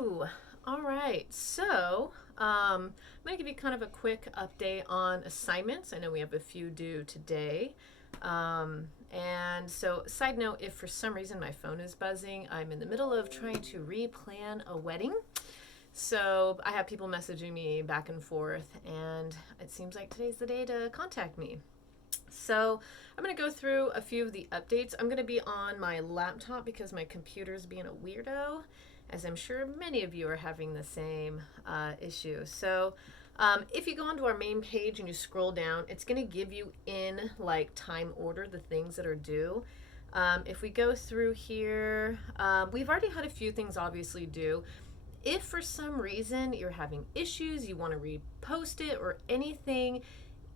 Hello. All right. I'm going to give you kind of a quick update on assignments. I know we have a few due today. Side note, if for some reason my phone is buzzing, I'm in the middle of trying to replan a wedding. So, I have people messaging me back and forth, and it seems like today's the day to contact me. So, I'm going to go through a few of the updates. I'm going to be on my laptop because my computer's being a weirdo, as I'm sure many of you are having the same issue. If you go onto our main page and you scroll down, it's going to give you in like time order the things that are due. If we go through here, we've already had a few things obviously due. If for some reason you're having issues, you want to repost it or anything,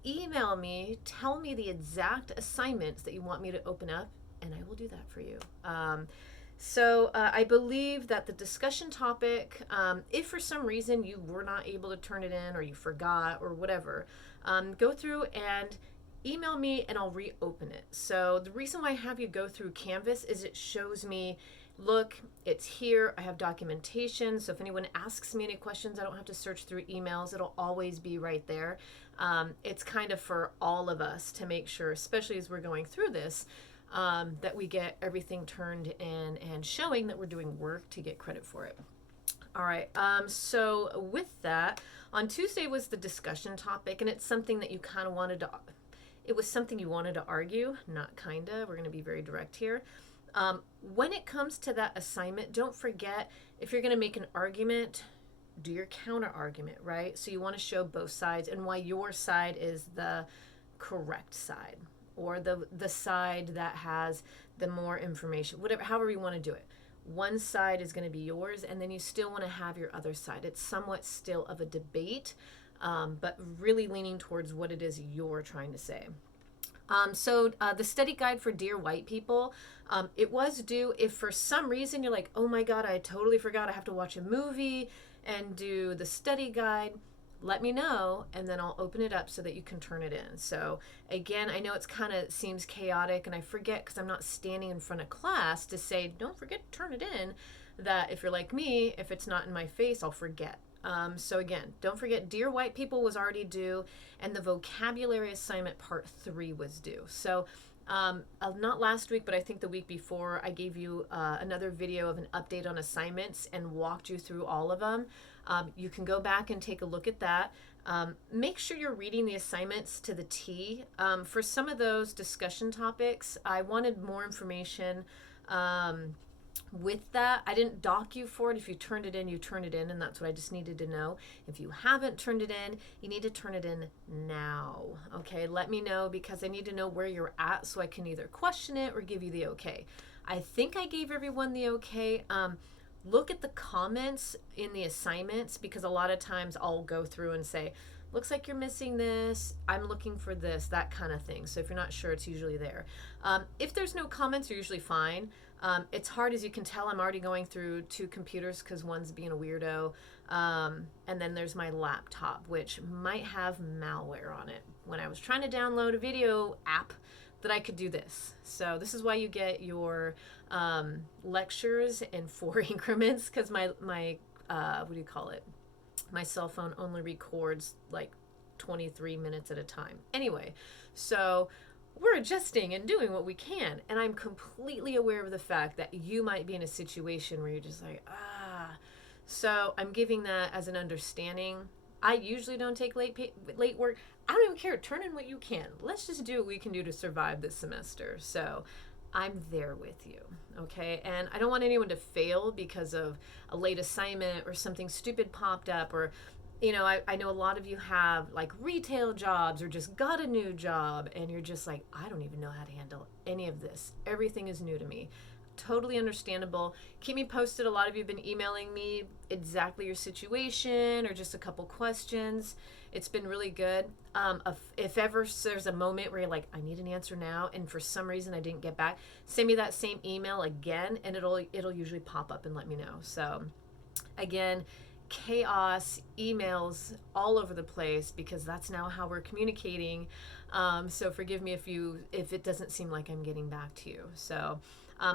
email me, tell me the exact assignments that you want me to open up, and I will do that for you. I believe that the discussion topic, if for some reason you were not able to turn it in or you forgot or whatever, go through and email me and I'll reopen it. So the reason why I have you go through Canvas is it shows me, look, it's here. I have documentation. So if anyone asks me any questions, I don't have to search through emails. It'll always be right there. It's kind of for all of us to make sure, especially as we're going through this, that we get everything turned in and showing that we're doing work to get credit for it. All right. With that, on Tuesday was the discussion topic, and it's something that you kind of wanted to. It was something you wanted to argue, not kinda. We're going to be very direct here. When it comes to that assignment, don't forget, if you're going to make an argument, do your counter argument, right? So you want to show both sides and why your side is the correct side, or the side that has the more information, whatever, however you want to do it. One side is going to be yours, and then you still want to have your other side. It's somewhat still of a debate, but really leaning towards what it is you're trying to say. The study guide for Dear White People, it was due. If for some reason you're like, oh my God, I totally forgot, I have to watch a movie and do the study guide, let me know, and then I'll open it up so that you can turn it in. So again, I know it's kind of seems chaotic, and I forget because I'm not standing in front of class to say, don't forget to turn it in, that if you're like me, if it's not in my face, I'll forget. Again, don't forget, Dear White People was already due, and the vocabulary assignment part 3 was due. Not last week, but I think the week before, I gave you another video of an update on assignments and walked you through all of them. You can go back and take a look at that. Make sure you're reading the assignments to the T. For some of those discussion topics, I wanted more information. With that, I didn't dock you for it. If you turned it in, you turned it in, and that's what I just needed to know. If you haven't turned it in, you need to turn it in now. Okay, let me know, because I need to know where you're at so I can either question it or give you the okay. I think I gave everyone the okay. Look at the comments in the assignments, because a lot of times I'll go through and say, looks like you're missing this, I'm looking for this, that kind of thing. So if you're not sure, it's usually there. If there's no comments, you're usually fine. It's hard, as you can tell. I'm already going through 2 computers because one's being a weirdo. And then there's my laptop, which might have malware on it. When I was trying to download a video app, that I could do this. So this is why you get your lectures in 4 increments, because my what do you call it? My cell phone only records like 23 minutes at a time. Anyway, so we're adjusting and doing what we can. And I'm completely aware of the fact that you might be in a situation where you're just like, So I'm giving that as an understanding. I usually don't take late work. I don't even care. Turn in what you can. Let's just do what we can do to survive this semester. So I'm there with you, okay? And I don't want anyone to fail because of a late assignment or something stupid popped up, or, I know a lot of you have like retail jobs or just got a new job, and you're just like, I don't even know how to handle any of this. Everything is new to me. Totally understandable. Keep me posted. A lot of you have been emailing me exactly your situation or just a couple questions. It's been really good. If ever there's a moment where you're like, I need an answer now, and for some reason I didn't get back, send me that same email again, and it'll usually pop up and let me know. So again, chaos, emails all over the place, because that's now how we're communicating. So forgive me if it doesn't seem like I'm getting back to you. So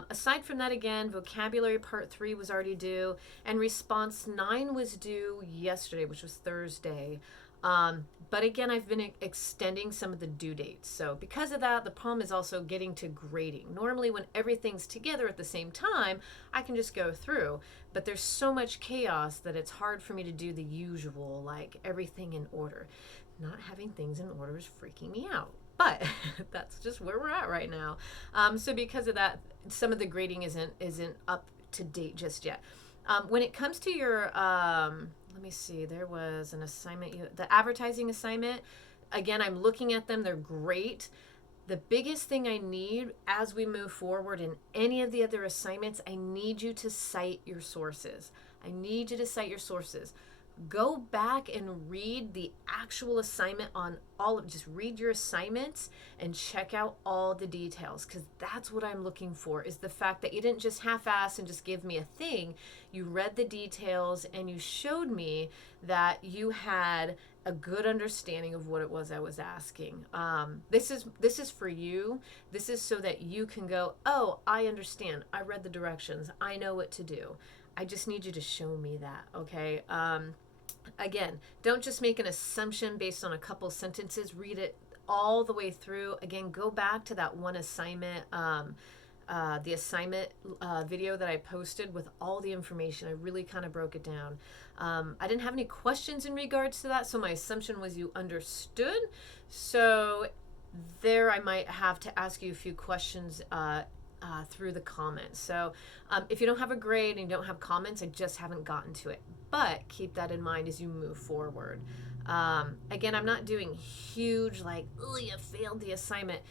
Aside from that, again, vocabulary part 3 was already due, and response 9 was due yesterday, which was Thursday. But again, I've been extending some of the due dates. So because of that, the problem is also getting to grading. Normally, when everything's together at the same time, I can just go through. But there's so much chaos that it's hard for me to do the usual, like everything in order. Not having things in order is freaking me out. But that's just where we're at right now. So because of that, some of the grading isn't up to date just yet. When it comes to your, let me see, there was an assignment, the advertising assignment. Again, I'm looking at them. They're great. The biggest thing I need as we move forward in any of the other assignments, I need you to cite your sources. I need you to cite your sources. Go back and read the actual assignment on all of, just read your assignments and check out all the details, because that's what I'm looking for, is the fact that you didn't just half-ass and just give me a thing. You read the details and you showed me that you had a good understanding of what it was I was asking. This is for you. This is so that you can go, oh, I understand. I read the directions. I know what to do. I just need you to show me that, okay? Again, don't just make an assumption based on a couple sentences. Read it all the way through. Again, go back to that one assignment, the assignment video that I posted with all the information. I really kind of broke it down. I didn't have any questions in regards to that, so my assumption was you understood. So there I might have to ask you a few questions through the comments. So if you don't have a grade and you don't have comments, I just haven't gotten to it. But keep that in mind as you move forward. Again, I'm not doing huge, like, oh, you failed the assignment.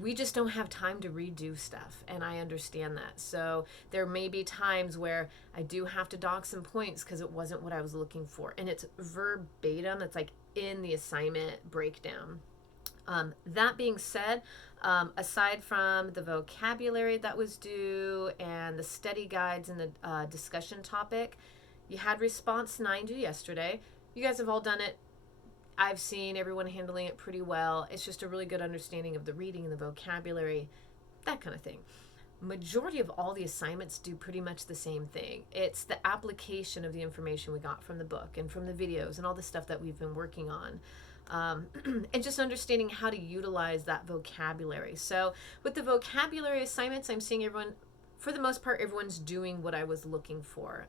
We just don't have time to redo stuff, and I understand that. So there may be times where I do have to dock some points because it wasn't what I was looking for. And it's verbatim. It's like in the assignment breakdown. That being said, aside from the vocabulary that was due and the study guides and the discussion topic, you had response 9 due yesterday. You guys have all done it. I've seen everyone handling it pretty well. It's just a really good understanding of the reading and the vocabulary, that kind of thing. Majority of all the assignments do pretty much the same thing. It's the application of the information we got from the book and from the videos and all the stuff that we've been working on. And just understanding how to utilize that vocabulary. So with the vocabulary assignments, I'm seeing everyone, for the most part, everyone's doing what I was looking for.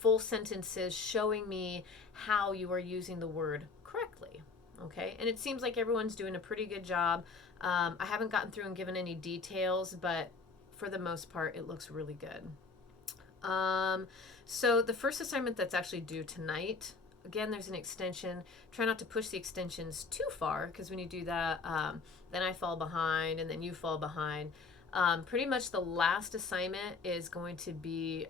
Full sentences showing me how you are using the word correctly. Okay, and it seems like everyone's doing a pretty good job. I haven't gotten through and given any details, but for the most part, it looks really good. So the first assignment that's actually due tonight, again, there's an extension. Try not to push the extensions too far, because when you do that, then I fall behind and then you fall behind. Pretty much the last assignment is going to be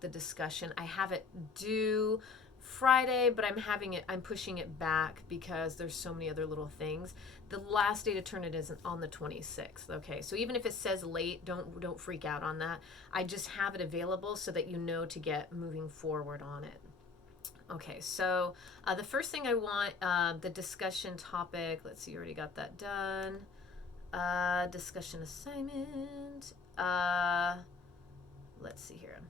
the discussion. I have it due Friday, but I'm pushing it back because there's so many other little things. The last day to turn it is on the 26th. Okay, so even if it says late, don't freak out on that. I just have it available so that you know to get moving forward on it. Okay, so the first thing I want, the discussion topic. Let's see, you already got that done. Discussion assignment. Let's see here.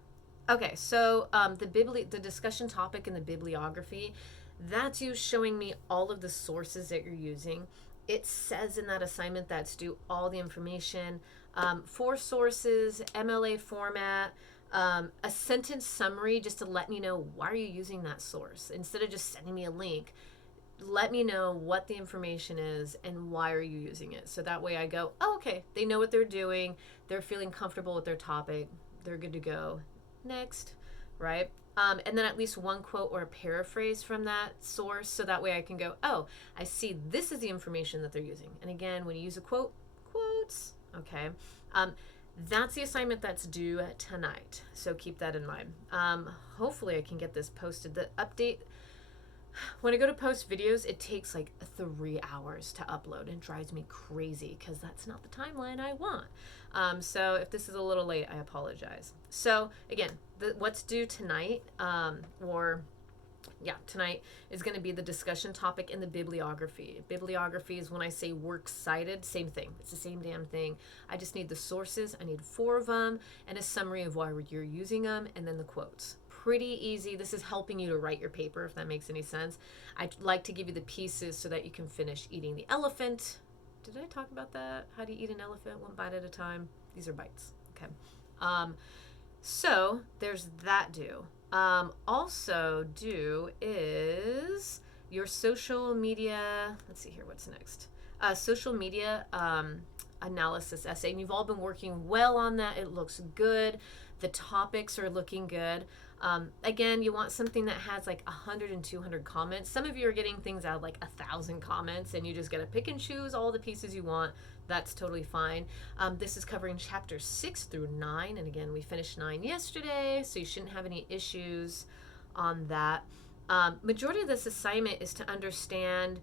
Okay, so the discussion topic and the bibliography, that's you showing me all of the sources that you're using. It says in that assignment that's due all the information, 4 sources, MLA format, a sentence summary just to let me know why are you using that source. Instead of just sending me a link, let me know what the information is and why are you using it. So that way I go, oh, okay, they know what they're doing. They're feeling comfortable with their topic. They're good to go. Next, right? And then at least one quote or a paraphrase from that source. So that way I can go, oh, I see this is the information that they're using. And again, when you use a quote, quotes, okay. That's the assignment that's due tonight. So keep that in mind. Hopefully I can get this posted. The update, when I go to post videos, it takes like 3 hours to upload and it drives me crazy because that's not the timeline I want. So if this is a little late, I apologize. So again, what's due tonight, or Yeah, tonight is going to be the discussion topic in the bibliography. Bibliography is when I say works cited, same thing. It's the same damn thing. I just need the sources. I need 4 of them and a summary of why you're using them, and then the quotes. Pretty easy. This is helping you to write your paper, if that makes any sense. I'd like to give you the pieces so that you can finish eating the elephant. Did I talk about that? How do you eat an elephant? One bite at a time. These are bites. Okay. So there's that due. Also due is your social media. Let's see here. What's next? Social media analysis essay. And you've all been working well on that. It looks good. The topics are looking good. Again, you want something that has like 100 and 200 comments. Some of you are getting things out of like 1,000 comments, and you just got to pick and choose all the pieces you want. That's totally fine. This is covering chapters 6 through 9. And again, we finished 9 yesterday, so you shouldn't have any issues on that. Majority of this assignment is to understand,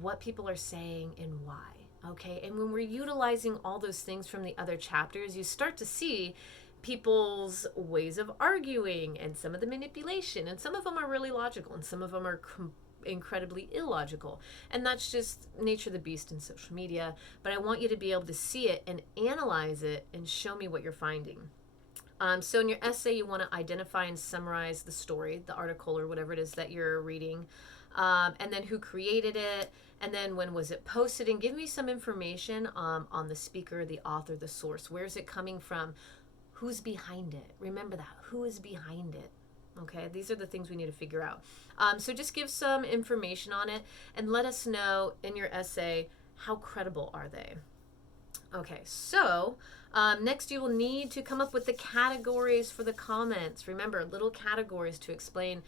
what people are saying and why. Okay. And when we're utilizing all those things from the other chapters, you start to see people's ways of arguing and some of the manipulation, and some of them are really logical and some of them are incredibly illogical, and that's just nature of the beast in social media. But I want you to be able to see it and analyze it and show me what you're finding. So in your essay, you want to identify and summarize the story, the article, or whatever it is that you're reading, and then who created it, and then when was it posted, and give me some information on the speaker, the author, the source. Where is it coming from? Who's behind it? Remember that. Who is behind it? Okay, these are the things we need to figure out. So just give some information on it and let us know in your essay, how credible are they? Okay, so next you will need to come up with the categories for the comments. Remember, little categories to explain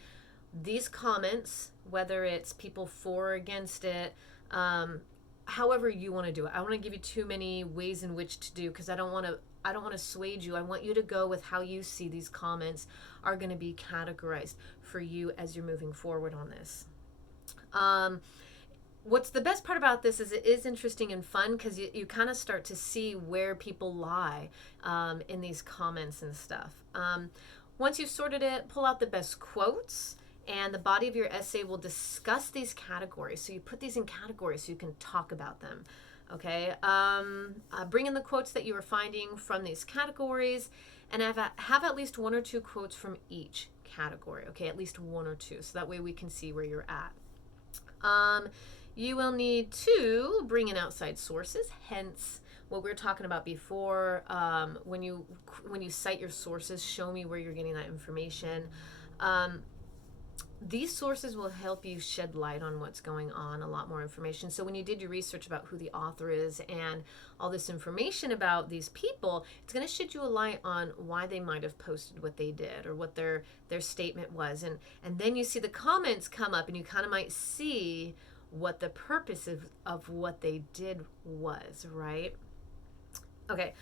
these comments, whether it's people for or against it, however you want to do it. I don't want to give you too many ways in which to do, because I don't want to sway you. I want you to go with how you see these comments are going to be categorized for you as you're moving forward on this. What's the best part about this is it is interesting and fun, because you kind of start to see where people lie in these comments and stuff. Once you've sorted it, pull out the best quotes, and the body of your essay will discuss these categories. So you put these in categories so you can talk about them. Okay, bring in the quotes that you are finding from these categories, and have at least 1 or 2 quotes from each category. Okay, at least 1 or 2, so that way we can see where you're at. You will need to bring in outside sources, hence what we were talking about before. When you cite your sources, show me where you're getting that information. These sources will help you shed light on what's going on, a lot more information. So when you did your research about who the author is and all this information about these people, it's going to shed you a light on why they might have posted what they did, or what their statement was. And then you see the comments come up, and you kind of might see what the purpose of what they did was, right? Okay,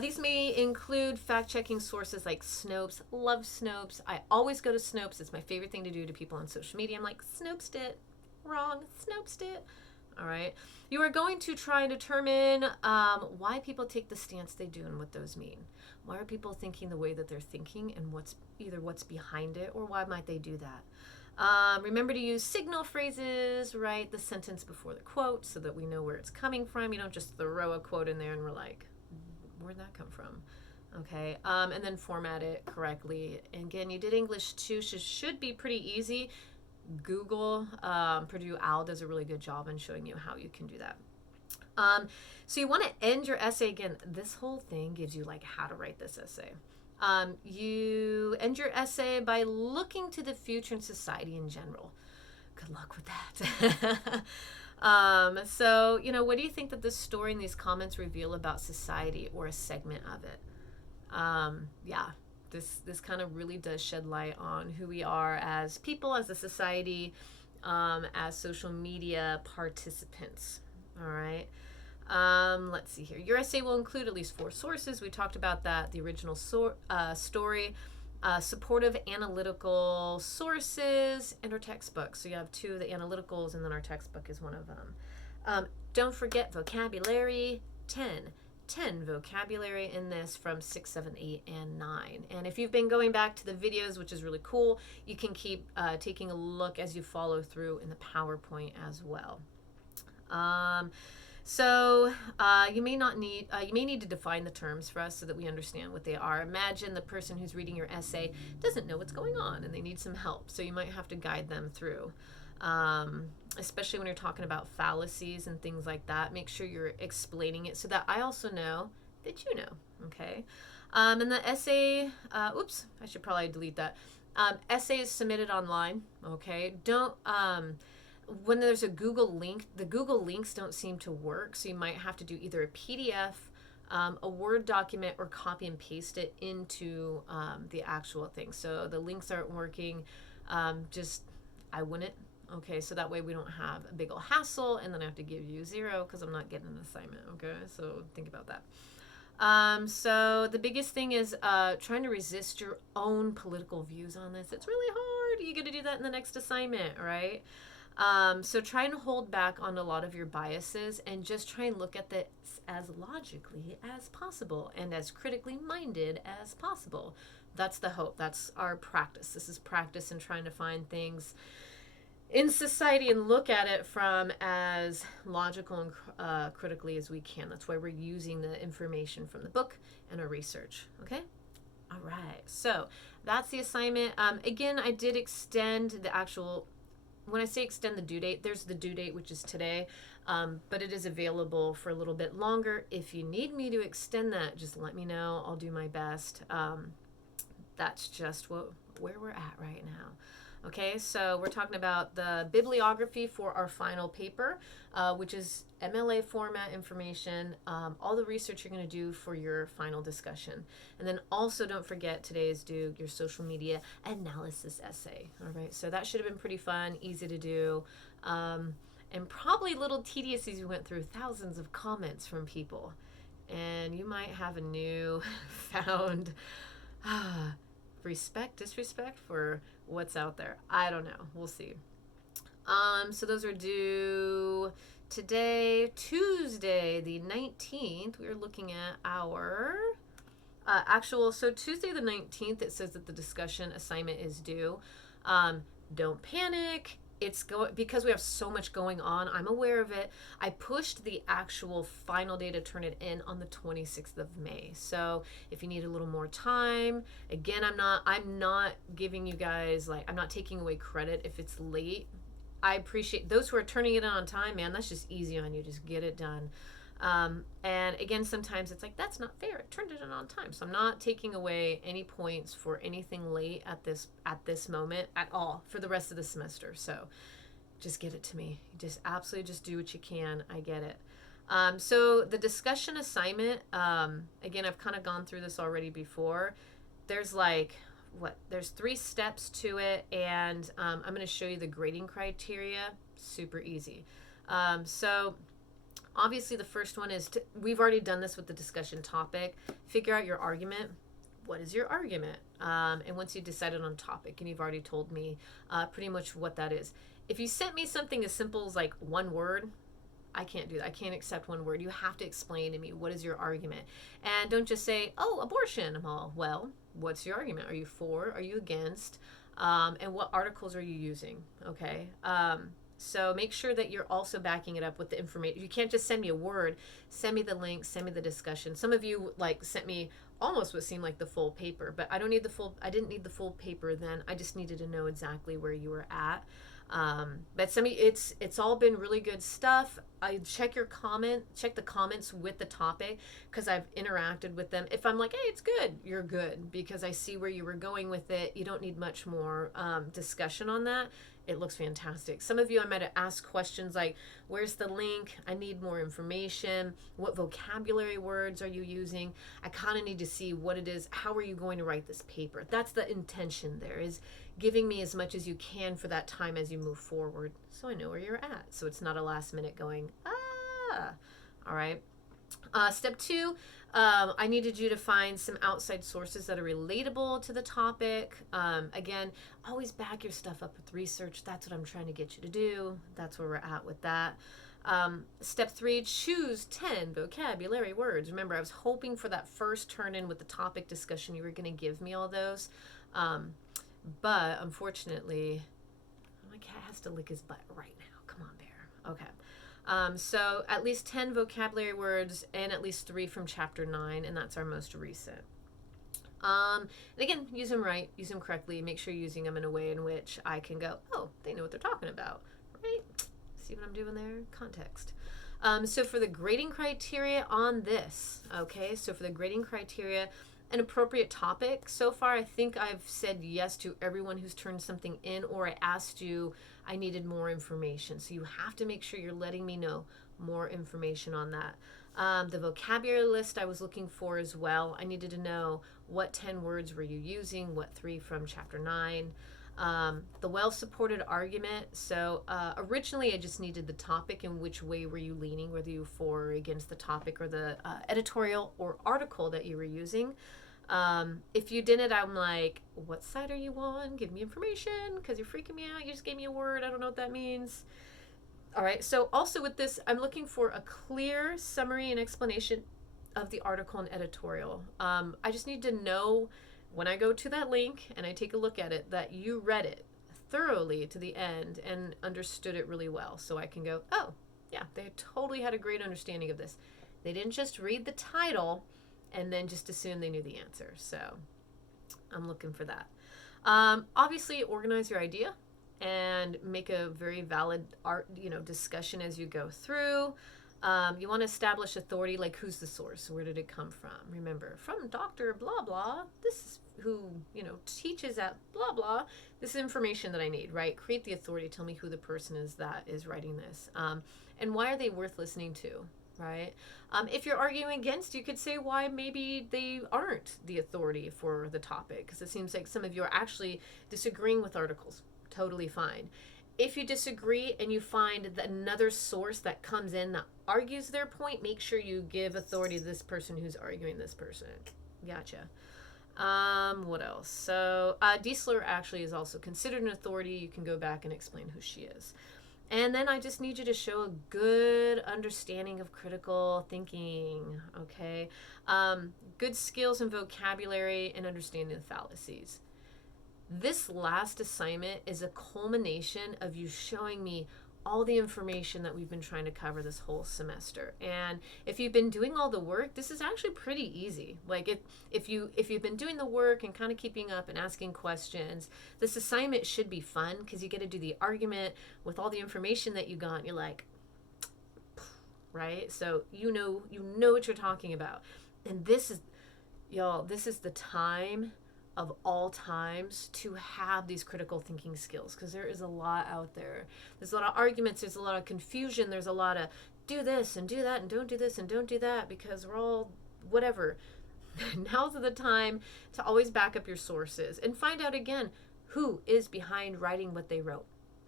these may include fact-checking sources like Snopes. Love Snopes. I always go to Snopes. It's my favorite thing to do to people on social media. I'm like, Snopes it. Wrong. Snopes it. All right. You are going to try and determine why people take the stance they do and what those mean. Why are people thinking the way that they're thinking, and what's behind it, or why might they do that? Remember to use signal phrases, right? The sentence before the quote, so that we know where it's coming from. You don't just throw a quote in there and we're like, where'd that come from? Okay, and then format it correctly. And again, you did English 2, should be pretty easy. Google, Purdue OWL does a really good job in showing you how you can do that. So you want to end your essay, again, this whole thing gives you like how to write this essay. You end your essay by looking to the future and society in general. Good luck with that. So, what do you think that this story and these comments reveal about society, or a segment of it? Yeah, this kind of really does shed light on who we are as people, as a society, as social media participants. All right. Let's see here. Your essay will include at least 4 sources. We talked about that. The original story, supportive analytical sources, and our textbook. So you have 2 of the analyticals, and then our textbook is one of them. Don't forget vocabulary, 10. 10 vocabulary in this from 6, 7, 8, and 9. And if you've been going back to the videos, which is really cool, you can keep taking a look as you follow through in the PowerPoint as well. You may need to define the terms for us so that we understand what they are. Imagine the person who's reading your essay doesn't know what's going on and they need some help, so you might have to guide them through. Especially when you're talking about fallacies and things like that, make sure you're explaining it so that I also know that you know, okay? And the essay, I should probably delete that. Essay is submitted online, okay? Don't, when there's a Google link, the Google links don't seem to work, so you might have to do either a PDF, a Word document, or copy and paste it into the actual thing. So the links aren't working, I wouldn't. Okay, so that way we don't have a big ol' hassle and then I have to give you 0 because I'm not getting an assignment, okay? So think about that. So the biggest thing is trying to resist your own political views on this. It's really hard. You got to do that in the next assignment, right? So try and hold back on a lot of your biases and just try and look at this as logically as possible and as critically minded as possible. That's the hope. That's our practice. This is practice in trying to find things in society and look at it from as logical and critically as we can. That's why we're using the information from the book and our research. Okay? All right. So that's the assignment. Again, I did extend the actual, when I say extend the due date, there's the due date, which is today, but it is available for a little bit longer. If you need me to extend that, just let me know. I'll do my best. That's just where we're at right now. Okay, so we're talking about the bibliography for our final paper, which is MLA format information, all the research you're going to do for your final discussion. And then also don't forget today is due your social media analysis essay. All right, so that should have been pretty fun, easy to do, and probably a little tedious as you went through thousands of comments from people. And you might have a new found disrespect for what's out there. I don't know. We'll see. So those are due today, Tuesday, the 19th. We are looking at our so Tuesday the 19th, it says that the discussion assignment is due. Don't panic. It's because we have so much going on. I'm aware of it. I pushed the actual final day to turn it in on the 26th of May. So if you need a little more time, again, I'm not giving you guys, like, I'm not taking away credit if it's late. I appreciate those who are turning it in on time, man. That's just easy on you. Just get it done. And again, sometimes it's like, that's not fair. It turned it in on time. So I'm not taking away any points for anything late at this moment at all for the rest of the semester. So just get it to me. Just absolutely just do what you can. I get it. So the discussion assignment, again, I've kind of gone through this already before. There's there's 3 steps to it. And I'm going to show you the grading criteria. Super easy. So obviously, the first one is we've already done this with the discussion topic. Figure out your argument. What is your argument? And once you decided on topic, and you've already told me pretty much what that is. If you sent me something as simple as like one word, I can't do that. I can't accept one word. You have to explain to me what is your argument. And don't just say, oh, abortion. I'm all, well, what's your argument? Are you for? Are you against? And what articles are you using? Okay. So make sure that you're also backing it up with the information. You can't just send me a word. Send me the link. Send me the discussion. Some of you sent me almost what seemed like the full paper, but I didn't need the full paper then. I just needed to know exactly where you were at. But it's all been really good stuff. I check the comments with the topic because I've interacted with them. If I'm like, hey, it's good, you're good because I see where you were going with it. You don't need much more discussion on that. It looks fantastic. Some of you, I might have asked questions like, where's the link? I need more information. What vocabulary words are you using? I kind of need to see what it is. How are you going to write this paper? That's the intention there, is giving me as much as you can for that time as you move forward so I know where you're at. So it's not a last minute going, all right. Step 2, I needed you to find some outside sources that are relatable to the topic. Again, always back your stuff up with research. That's what I'm trying to get you to do. That's where we're at with that. Step 3, choose 10 vocabulary words. Remember, I was hoping for that first turn in with the topic discussion. You were going to give me all those. But unfortunately, my cat has to lick his butt right now. Come on, Bear. Okay. So at least 10 vocabulary words and at least 3 from chapter 9, and that's our most recent. And again, use them right, use them correctly, make sure you're using them in a way in which I can go, oh, they know what they're talking about, right? See what I'm doing there? Context. So for the grading criteria on this, okay, so for the grading criteria, an appropriate topic. So far, I think I've said yes to everyone who's turned something in, or I asked you, I needed more information. So you have to make sure you're letting me know more information on that. The vocabulary list I was looking for as well. I needed to know what 10 words were you using, what 3 from chapter 9. The well-supported argument. So originally I just needed the topic and which way were you leaning, whether you for or against the topic or the editorial or article that you were using. If you didn't, I'm like, what side are you on? Give me information because you're freaking me out. You just gave me a word. I don't know what that means. All right. So also with this, I'm looking for a clear summary and explanation of the article and editorial. I just need to know when I go to that link and I take a look at it that you read it thoroughly to the end and understood it really well. So I can go, oh, yeah, they totally had a great understanding of this. They didn't just read the title and then just assume they knew the answer. So I'm looking for that. Obviously, organize your idea and make a very valid discussion as you go through. You want to establish authority, like who's the source? Where did it come from? Remember, from Dr. Blah, blah. This is who, teaches at blah, blah. This is information that I need, right? Create the authority. Tell me who the person is that is writing this. And why are they worth listening to, right? If you're arguing against, you could say why maybe they aren't the authority for the topic, because it seems like some of you are actually disagreeing with articles. Totally fine. If you disagree and you find another source that comes in that argues their point, make sure you give authority to this person who's arguing this person. Gotcha. What else? So Diesler actually is also considered an authority. You can go back and explain who she is. And then I just need you to show a good understanding of critical thinking, okay? Good skills and vocabulary and understanding the fallacies. This last assignment is a culmination of you showing me all the information that we've been trying to cover this whole semester. And if you've been doing all the work, this is actually pretty easy. Like if you've been doing the work and kind of keeping up and asking questions, this assignment should be fun because you get to do the argument with all the information that you got. And you're like, right? So you know what you're talking about. And this is the time of all times to have these critical thinking skills, because there is a lot out there. There's a lot of arguments, there's a lot of confusion, there's a lot of do this and do that and don't do this and don't do that because we're all whatever. Now's the time to always back up your sources and find out again who is behind writing what they wrote.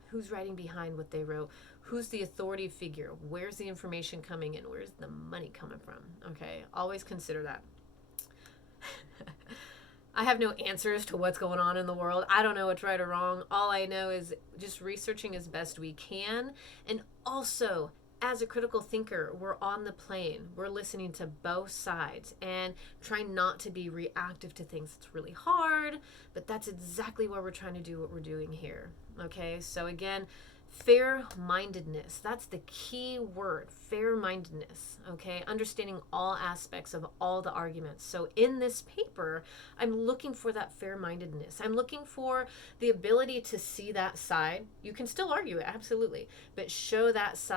Who's writing behind what they wrote? Who's the authority figure? Where's the information coming in? Where's the money coming from? Okay, always consider that. I have no answers to what's going on in the world. I don't know what's right or wrong. All I know is just researching as best we can. And also, as a critical thinker, we're on the plane. We're listening to both sides and trying not to be reactive to things. It's really hard, but that's exactly why we're trying to do what we're doing here. Okay, so again, fair-mindedness. That's the key word, fair-mindedness, okay? Understanding all aspects of all the arguments. So in this paper, I'm looking for that fair-mindedness. I'm looking for the ability to see that side. You can still argue it, absolutely, but show that side